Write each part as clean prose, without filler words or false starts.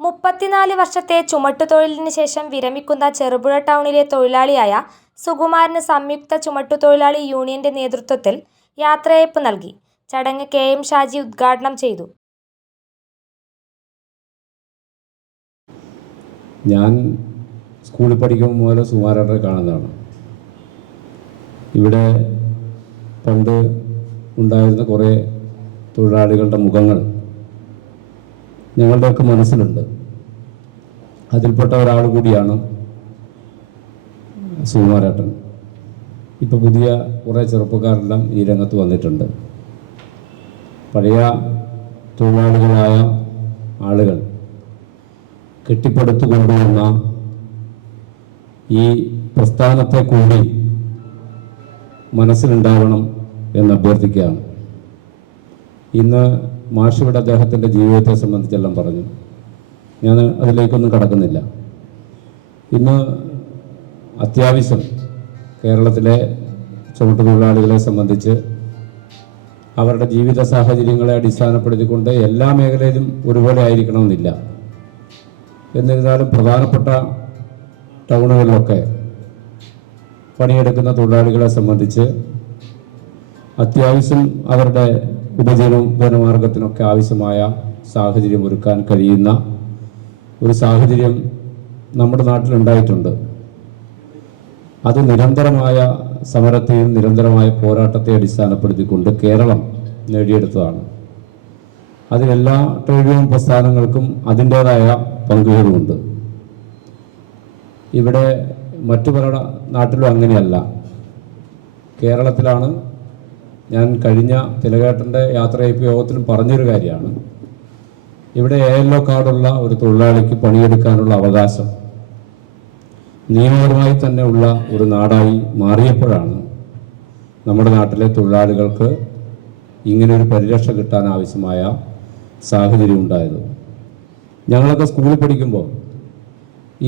മുപ്പത്തിനാല് വർഷത്തെ ചുമട്ടുതൊഴിലിന് ശേഷം വിരമിക്കുന്ന ചെറുപുഴ ടൗണിലെ തൊഴിലാളിയായ സുകുമാരന് സംയുക്ത ചുമട്ടുതൊഴിലാളി യൂണിയന്റെ നേതൃത്വത്തിൽ യാത്രയയപ്പ് നൽകി. ചടങ്ങ് KM ഷാജി ഉദ്ഘാടനം ചെയ്തു. ഞാൻ സ്കൂളിൽ പഠിക്കുമ്പോൾ മുതൽ സുകുമാരേട്ടനെ കാണുന്നതാണ്. ഇവിടെ പണ്ട് ഉണ്ടായിരുന്ന കുറേ തൊഴിലാളികളുടെ മുഖങ്ങൾ ഞങ്ങളുടെയൊക്കെ മനസ്സിലുണ്ട്. അതിൽപ്പെട്ട ഒരാൾ കൂടിയാണ് സുകുമാരേട്ടൻ. ഇപ്പോൾ പുതിയ കുറേ ചെറുപ്പക്കാരെല്ലാം ഈ രംഗത്ത് വന്നിട്ടുണ്ട്. പഴയ തൊഴിലാളികളായ ആളുകൾ കെട്ടിപ്പടുത്തു കൊണ്ടുവന്ന ഈ പ്രസ്ഥാനത്തെ കൂടി മനസ്സിലുണ്ടാവണം എന്ന് അഭ്യർത്ഥിക്കുകയാണ്. ഇന്ന് മാഷിവിടെ അദ്ദേഹത്തിൻ്റെ ജീവിതത്തെ സംബന്ധിച്ചെല്ലാം പറഞ്ഞു. ഞാൻ അതിലേക്കൊന്നും കടക്കുന്നില്ല. ഇന്ന് അത്യാവശ്യം കേരളത്തിലെ ചുമട്ടുതൊഴിലാളികളെ സംബന്ധിച്ച് അവരുടെ ജീവിത സാഹചര്യങ്ങളെ അടിസ്ഥാനപ്പെടുത്തിക്കൊണ്ട് എല്ലാ മേഖലയിലും ഒരുപോലെ ആയിരിക്കണമെന്നില്ല. എന്നിരുന്നാലും പ്രധാനപ്പെട്ട ടൗണുകളിലൊക്കെ പണിയെടുക്കുന്ന തൊഴിലാളികളെ സംബന്ധിച്ച് അത്യാവശ്യം അവരുടെ ഉപജീവനമാർഗത്തിനൊക്കെ ആവശ്യമായ സാഹചര്യം ഒരുക്കാൻ കഴിയുന്ന ഒരു സാഹചര്യം നമ്മുടെ നാട്ടിലുണ്ടായിട്ടുണ്ട്. അത് നിരന്തരമായ സമരത്തെയും നിരന്തരമായ പോരാട്ടത്തെ അടിസ്ഥാനപ്പെടുത്തിക്കൊണ്ട് കേരളം നേടിയെടുത്തതാണ്. അതിലെല്ലാ ട്രേഡ് യൂണിയൻ പ്രസ്ഥാനങ്ങൾക്കും അതിൻ്റേതായ പങ്കുകളുമുണ്ട്. ഇവിടെ മറ്റു പല നാട്ടിലും അങ്ങനെയല്ല. കേരളത്തിലാണ്. ഞാൻ കഴിഞ്ഞ തിലകേട്ടൻ്റെ യാത്രയയപ്പ് യോഗത്തിലും പറഞ്ഞൊരു കാര്യമാണ്, ഇവിടെ ALO കാർഡുള്ള ഒരു തൊഴിലാളിക്ക് പണിയെടുക്കാനുള്ള അവകാശം നിയമപരമായി തന്നെ ഉള്ള ഒരു നാടായി മാറിയപ്പോഴാണ് നമ്മുടെ നാട്ടിലെ തൊഴിലാളികൾക്ക് ഇങ്ങനൊരു പരിരക്ഷ കിട്ടാൻ ആവശ്യമായ സാഹചര്യം ഉണ്ടായത്. ഞങ്ങളൊക്കെ സ്കൂളിൽ പഠിക്കുമ്പോൾ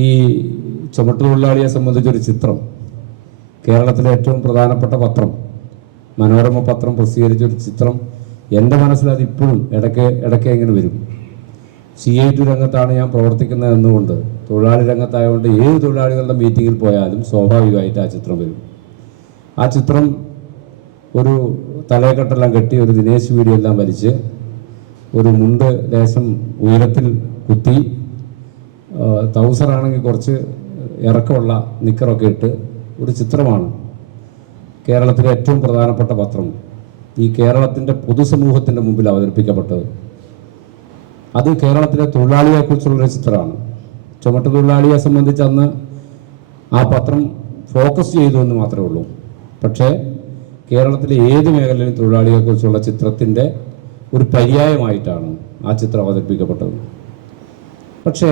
ഈ ചുമട്ടുതൊഴിലാളിയെ സംബന്ധിച്ചൊരു ചിത്രം, കേരളത്തിലെ ഏറ്റവും പ്രധാനപ്പെട്ട പത്രം മനോരമ പത്രം പ്രസിദ്ധീകരിച്ചൊരു ചിത്രം എൻ്റെ മനസ്സിലത് ഇപ്പോഴും ഇടയ്ക്ക് ഇങ്ങനെ വരും. CI2 രംഗത്താണ് ഞാൻ പ്രവർത്തിക്കുന്നത് എന്നുകൊണ്ട്, തൊഴിലാളി രംഗത്തായതുകൊണ്ട് ഏത് തൊഴിലാളികളുടെ മീറ്റിങ്ങിൽ പോയാലും സ്വാഭാവികമായിട്ട് ആ ചിത്രം വരും. ആ ചിത്രം ഒരു തലയെക്കെട്ടെല്ലാം കെട്ടി ഒരു ദിനേശ് വീഡിയെല്ലാം വലിച്ച് ഒരു മുണ്ട് ലേശം ഉയരത്തിൽ കുത്തി, ടൗസറാണെങ്കിൽ കുറച്ച് ഇറക്കമുള്ള നിക്കറൊക്കെ ഇട്ട് ഒരു ചിത്രമാണ് കേരളത്തിലെ ഏറ്റവും പ്രധാനപ്പെട്ട പത്രം ഈ കേരളത്തിൻ്റെ പൊതുസമൂഹത്തിൻ്റെ മുമ്പിൽ അവതരിപ്പിക്കപ്പെട്ടത്. അത് കേരളത്തിലെ തൊഴിലാളിയെക്കുറിച്ചുള്ളൊരു ചിത്രമാണ്. ചുമട്ടുതൊഴിലാളിയെ സംബന്ധിച്ച് അന്ന് ആ പത്രം ഫോക്കസ് ചെയ്തു എന്ന് മാത്രമേ ഉള്ളൂ. പക്ഷേ കേരളത്തിലെ ഏത് മേഖലയിലും തൊഴിലാളിയെക്കുറിച്ചുള്ള ചിത്രത്തിൻ്റെ ഒരു പര്യായമായിട്ടാണ് ആ ചിത്രം അവതരിപ്പിക്കപ്പെട്ടത്. പക്ഷേ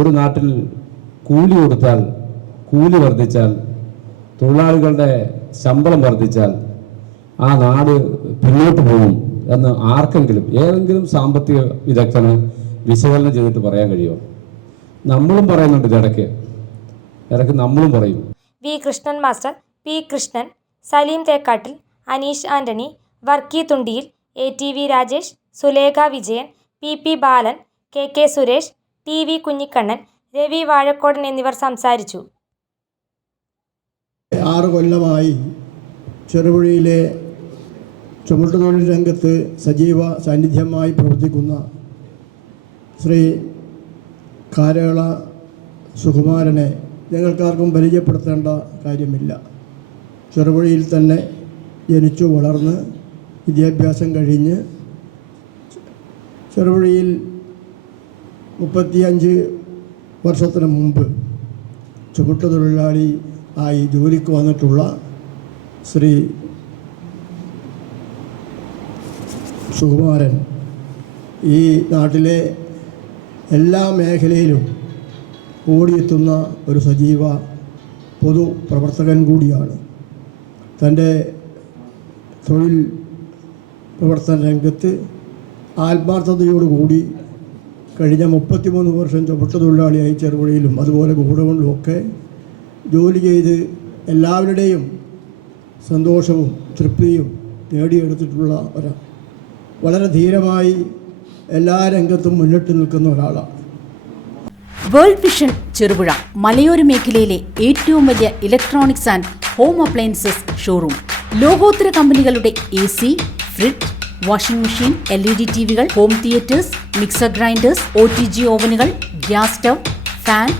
ഒരു നാട്ടിൽ കൂലി കൊടുത്താൽ, കൂലി വർദ്ധിച്ചാൽ, തൊഴിലാളികളുടെ ശമ്പളം വർദ്ധിച്ചാൽ ആ നാട് പിന്നോട്ട് പോകും എന്ന് ആർക്കെങ്കിലും ഏതെങ്കിലും സാമ്പത്തിക വിദഗ്ധന് വിശകലനം ചെയ്തിട്ട് പറയാൻ കഴിയുമോ? നമ്മളും പറയുന്നുണ്ട്, ഇടയ്ക്ക് നമ്മളും പറയും. V Krishnan master, P Krishnan, Saleem Thekkattil, Aneesh Antony, Varkey Thundiyil, ATV Rajesh, Sulekha Vijayan, PP Balan, KK Suresh, TV Kunhikannan, Ravi Vazhakkodan എന്നിവർ സംസാരിച്ചു. 6 കൊല്ലമായി ചെറുപുഴയിലെ ചുമട്ടുതൊഴിൽ രംഗത്ത് സജീവ സാന്നിധ്യമായി പ്രവർത്തിക്കുന്ന ശ്രീ കാരള സുകുമാരനെ ഞങ്ങൾക്കാർക്കും പരിചയപ്പെടുത്തേണ്ട കാര്യമില്ല. ചെറുപുഴയിൽ തന്നെ ജനിച്ചു വളർന്ന് വിദ്യാഭ്യാസം കഴിഞ്ഞ് ചെറുപുഴയിൽ 35 വർഷത്തിന് മുമ്പ് ചുമട്ടുതൊഴിലാളി ആയി ജോലിക്ക് വന്നിട്ടുള്ള ശ്രീ സുകുമാരൻ ഈ നാട്ടിലെ എല്ലാ മേഖലയിലും ഓടിയെത്തുന്ന ഒരു സജീവ പൊതുപ്രവർത്തകൻ കൂടിയാണ്. തൻ്റെ തൊഴിൽ പ്രവർത്തന രംഗത്ത് ആത്മാർത്ഥതയോടുകൂടി കഴിഞ്ഞ 33 വർഷം ചുമട്ടുതൊഴിലാളിയായി ചെറുപുഴയിലും അതുപോലെ ഗോഡൗണിലും ഒക്കെ ജോലി ചെയ്ത് എല്ലാവരുടെയും സന്തോഷവും തൃപ്തിയും നേടിയെടുത്തിട്ടുള്ള വളരെ ധീരമായി എല്ലാ രംഗത്തും മുന്നിട്ട് നിൽക്കുന്ന ഒരാളാണ്. വേൾഡ് വിഷൻ ചെറുപുഴ മലയോര മേഖലയിലെ ഏറ്റവും വലിയ electronics and home appliances showroom. ലോകോത്തര കമ്പനികളുടെ AC, fridge, washing machine, LED ടിവികൾ, home theatres, mixer grinders, OTG ഓവനുകൾ, ഗ്യാസ് സ്റ്റവ്, ഫാൻ,